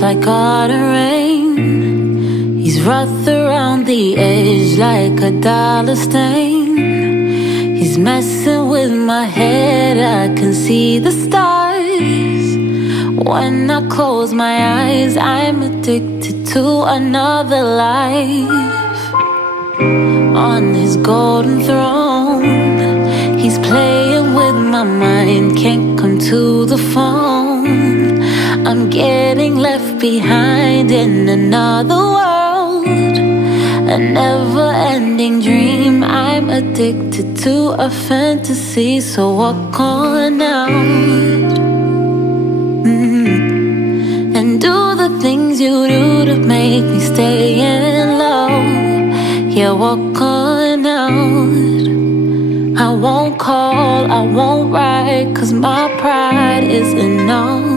feels like garden rain. He's rough around the edge like a dollar stain. He's messing with my head, I can see the stars. When I close my eyes, I'm addicted to another life. On his golden throne, he's playing with my mind, can't come to the phone. I'm getting left behind in another world, a never-ending dream. I'm addicted to a fantasy, so walk on out and do the things you do to make me stay in love. Yeah, walk on out. I won't call, I won't write, 'cause my pride is enough.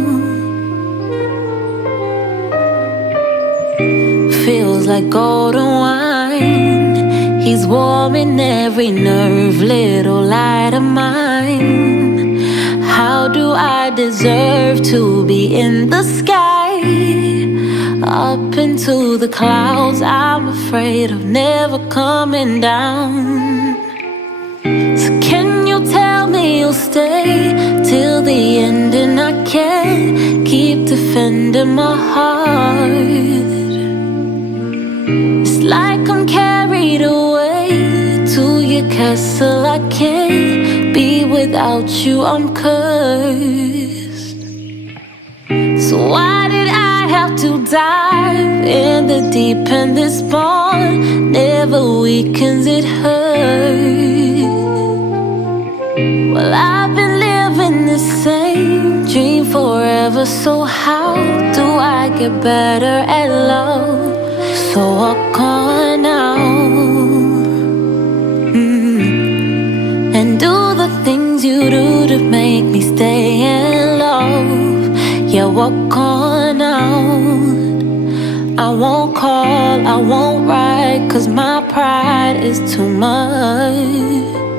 Feels like golden wine. He's warming every nerve, little light of mine. How do I deserve to be in the sky? Up into the clouds, I'm afraid of never coming down. So can you tell me you'll stay till the end, and I can't keep defending my heart. It's like I'm carried away to your castle. I can't be without you, I'm cursed. So why did I have to dive in the deep end? This bond never weakens, it hurts. Well, I've been living the same dream forever, so how do I get better at love? So walk on out and do the things you do to make me stay in love. Yeah, walk on out. I won't call, I won't write, 'cause my pride is too much.